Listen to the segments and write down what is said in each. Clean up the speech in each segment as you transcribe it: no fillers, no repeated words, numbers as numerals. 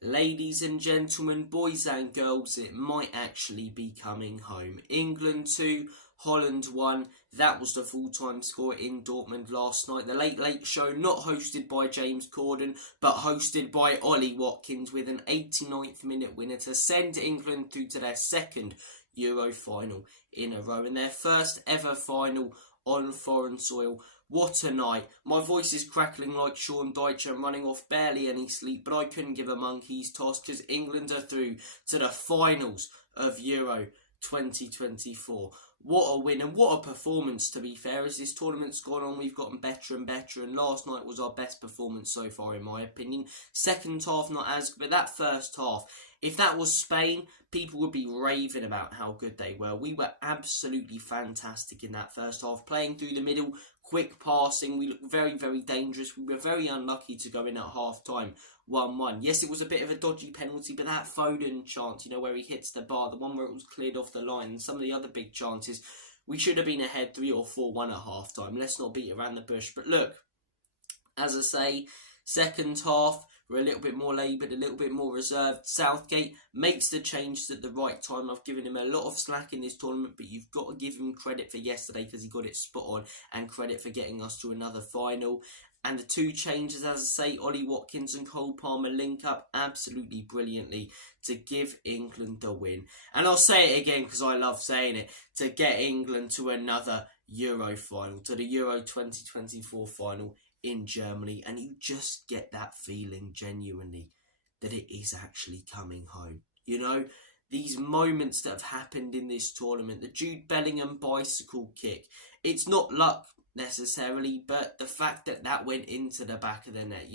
Ladies and gentlemen, boys and girls, it might actually be coming home. England 2, Holland 1. That was the full-time score in Dortmund last night. The Late Late Show, not hosted by James Corden, but hosted by Ollie Watkins with an 89th minute winner to send England through to their second Euro final in a row and their first ever final on foreign soil. What a night. My voice is crackling like Sean Dyche and running off barely any sleep, but I couldn't give a monkey's toss because England are through to the finals of Euro 2024. What a win and what a performance, to be fair. As this tournament's gone on, we've gotten better and better, and last night was our best performance so far, in my opinion. Second half, not as good, but that first half, if that was Spain, people would be raving about how good they were. We were absolutely fantastic in that first half, playing through the middle, quick passing. We looked very, very dangerous. We were very unlucky to go in at half-time 1-1. Yes, it was a bit of a dodgy penalty, but that Foden chance, where he hits the bar, the one where it was cleared off the line, and some of the other big chances, we should have been ahead 3 or 4-1 at half-time. Let's not beat around the bush. But look, as I say, second half, we're a little bit more laboured, a little bit more reserved. Southgate makes the changes at the right time. I've given him a lot of slack in this tournament, but you've got to give him credit for yesterday because he got it spot on, and credit for getting us to another final. And the two changes, as I say, Ollie Watkins and Cole Palmer link up absolutely brilliantly to give England the win. And I'll say it again because I love saying it, to get England to another Euro final, to the Euro 2024 final in Germany. And you just get that feeling genuinely that it is actually coming home. These moments that have happened in this tournament, the Jude Bellingham bicycle kick, it's not luck necessarily, but the fact that that went into the back of the net,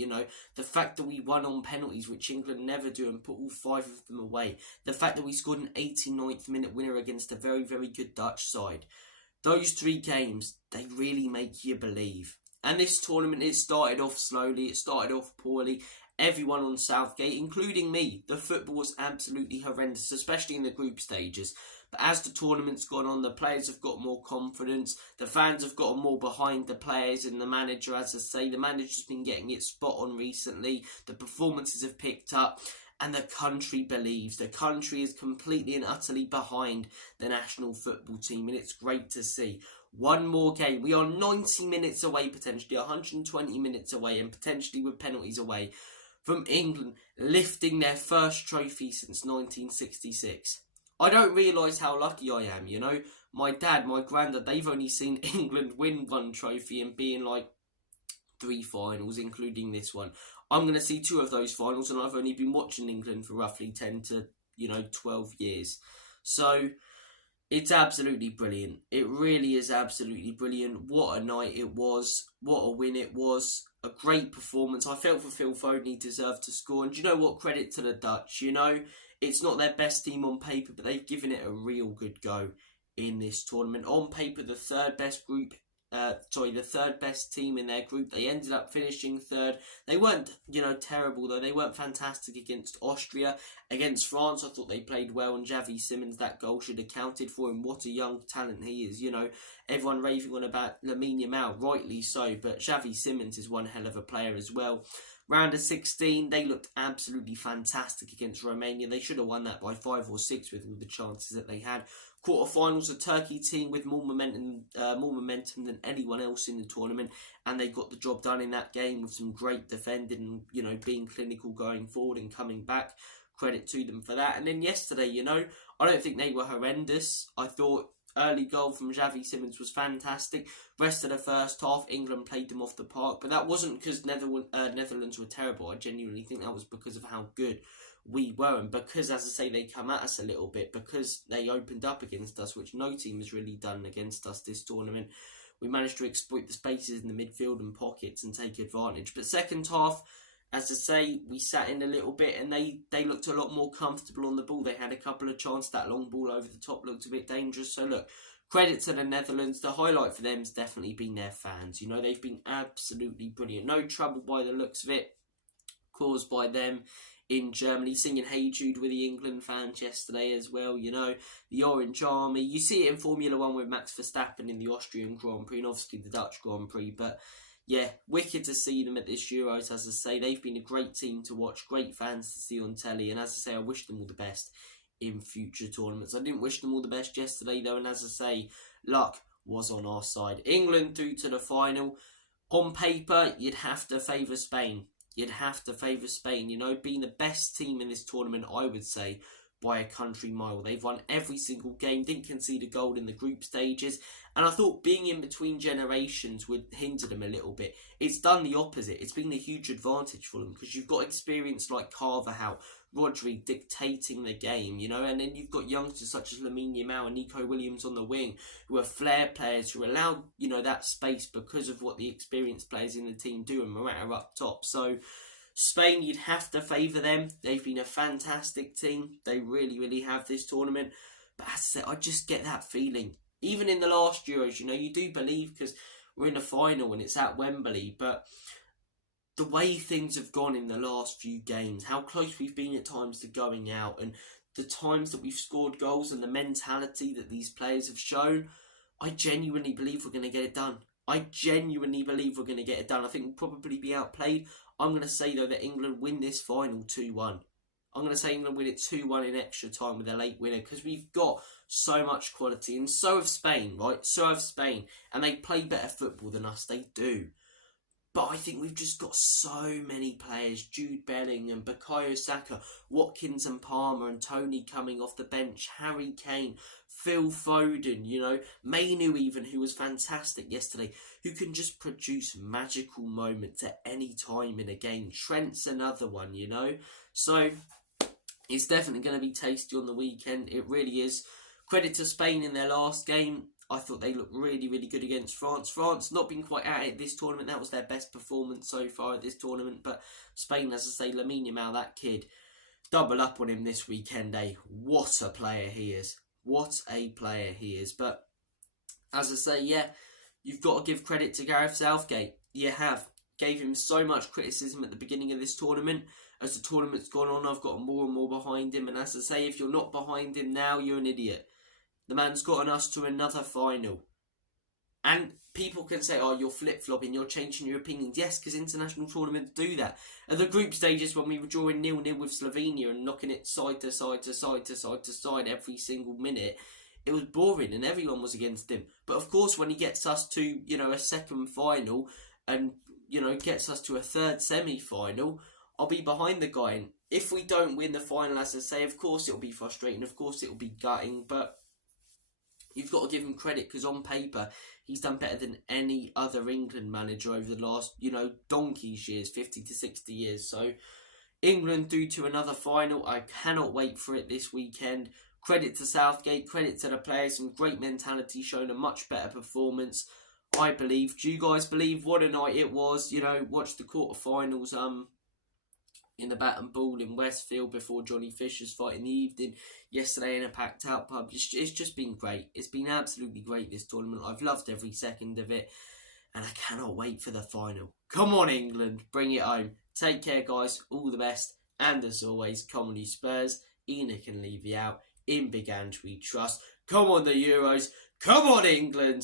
the fact that we won on penalties, which England never do, and put all 5 of them away, the fact that we scored an 89th minute winner against a very, very good Dutch side, those 3 games, they really make you believe. And this tournament, it started off slowly, it started off poorly. Everyone on Southgate, including me, the football was absolutely horrendous, especially in the group stages. But as the tournament's gone on, the players have got more confidence, the fans have gotten more behind the players and the manager. As I say, the manager's been getting it spot on recently, the performances have picked up, and the country believes. The country is completely and utterly behind the national football team, and it's great to see. One more game. We are 90 minutes away, potentially 120 minutes away, and potentially with penalties away, from England lifting their first trophy since 1966. I don't realise how lucky I am, My dad, my granddad, they've only seen England win 1 trophy and be in 3 finals, including this one. I'm going to see 2 of those finals, and I've only been watching England for roughly 10 to, 12 years. So it's absolutely brilliant. It really is absolutely brilliant. What a night it was. What a win it was. A great performance. I felt for Phil Foden, he deserved to score. And do you know what? Credit to the Dutch. It's not their best team on paper, but they've given it a real good go in this tournament. On paper, the third best team in their group. They ended up finishing 3rd. They weren't, terrible though. They weren't fantastic against Austria. Against France, I thought they played well, and Xavi Simons, that goal should have counted for him. What a young talent he is. Everyone raving on about Lamine Yamal, rightly so, but Xavi Simons is one hell of a player as well. Round of 16, they looked absolutely fantastic against Romania. They should have won that by 5 or 6 with all the chances that they had. Quarterfinals, a Turkey team with more momentum than anyone else in the tournament, and they got the job done in that game with some great defending and being clinical going forward and coming back. Credit to them for that. And then yesterday, I don't think they were horrendous. I thought early goal from Xavi Simons was fantastic. Rest of the first half, England played them off the park, but that wasn't because Netherlands were terrible. I genuinely think that was because of how good we were, and because, as I say, they come at us a little bit, because they opened up against us, which no team has really done against us this tournament. We managed to exploit the spaces in the midfield and pockets and take advantage. But second half, as I say, we sat in a little bit, and they looked a lot more comfortable on the ball. They had a couple of chances. That long ball over the top looked a bit dangerous. So look, credit to the Netherlands. The highlight for them has definitely been their fans. They've been absolutely brilliant. No trouble by the looks of it caused by them in Germany, singing Hey Jude with the England fans yesterday as well. The Orange Army. You see it in Formula 1 with Max Verstappen in the Austrian Grand Prix, and obviously the Dutch Grand Prix, but yeah, wicked to see them at this Euros. As I say, they've been a great team to watch, great fans to see on telly, and as I say, I wish them all the best in future tournaments. I didn't wish them all the best yesterday though, and as I say, luck was on our side. England through to the final. On paper, you'd have to favour Spain. You'd have to favour Spain, you know, being the best team in this tournament, I would say, by a country mile. They've won every single game, didn't concede a goal in the group stages, and I thought being in between generations would hinder them a little bit. It's done the opposite. It's been a huge advantage for them because you've got experience like Carvajal, Rodri dictating the game, you know, and then you've got youngsters such as Lamine Yamal and Nico Williams on the wing who are flair players who allow, you know, that space because of what the experienced players in the team do, and Morata up top. So Spain, you'd have to favour them. They've been a fantastic team. They really, really have this tournament. But as I said, I just get that feeling. Even in the last Euros, you know, you do believe because we're in the final and it's at Wembley. But the way things have gone in the last few games, how close we've been at times to going out, and the times that we've scored goals and the mentality that these players have shown, I genuinely believe we're going to get it done. I genuinely believe we're going to get it done. I think we'll probably be outplayed. I'm going to say, though, that England win this final 2-1. I'm going to say England win it 2-1 in extra time with a late winner because we've got so much quality. And so have Spain, right? So have Spain. And they play better football than us. They do. But I think we've just got so many players. Jude Bellingham, Bukayo Saka, Watkins and Palmer and Tony coming off the bench. Harry Kane, Phil Foden, you know. Mainu even, who was fantastic yesterday. Who can just produce magical moments at any time in a game. Trent's another one, you know. So it's definitely going to be tasty on the weekend. It really is. Credit to Spain in their last game. I thought they looked really, really good against France. France not been quite at it this tournament. That was their best performance so far at this tournament. But Spain, as I say, Lamine Yamal, that kid, double up on him this weekend, eh? What a player he is. What a player he is. But as I say, yeah, you've got to give credit to Gareth Southgate. You have. Gave him so much criticism at the beginning of this tournament. As the tournament's gone on, I've got more and more behind him. And as I say, if you're not behind him now, you're an idiot. The man's gotten us to another final. And people can say, oh, you're flip-flopping, you're changing your opinions. Yes, because international tournaments do that. At the group stages, when we were drawing 0-0 with Slovenia and knocking it side to side to side to side to side every single minute, it was boring and everyone was against him. But of course, when he gets us to, you know, a second final and, you know, gets us to a third semi-final, I'll be behind the guy. And if we don't win the final, as I say, of course it'll be frustrating. Of course it'll be gutting. But you've got to give him credit because on paper, he's done better than any other England manager over the last, you know, donkey's years, 50 to 60 years. So England through to another final. I cannot wait for it this weekend. Credit to Southgate, credit to the players, some great mentality, shown a much better performance, I believe. Do you guys believe what a night it was? You know, watch the quarterfinals in the Bat and Ball in Westfield before Johnny Fisher's fight in the evening yesterday in a packed out pub. It's just been great. It's been absolutely great, this tournament. I've loved every second of it and I cannot wait for the final. Come on, England, bring it home. Take care, guys. All the best. And as always, come on, you Spurs. Enoch and Levy out. In Big Ange we trust. Come on, the Euros. Come on, England.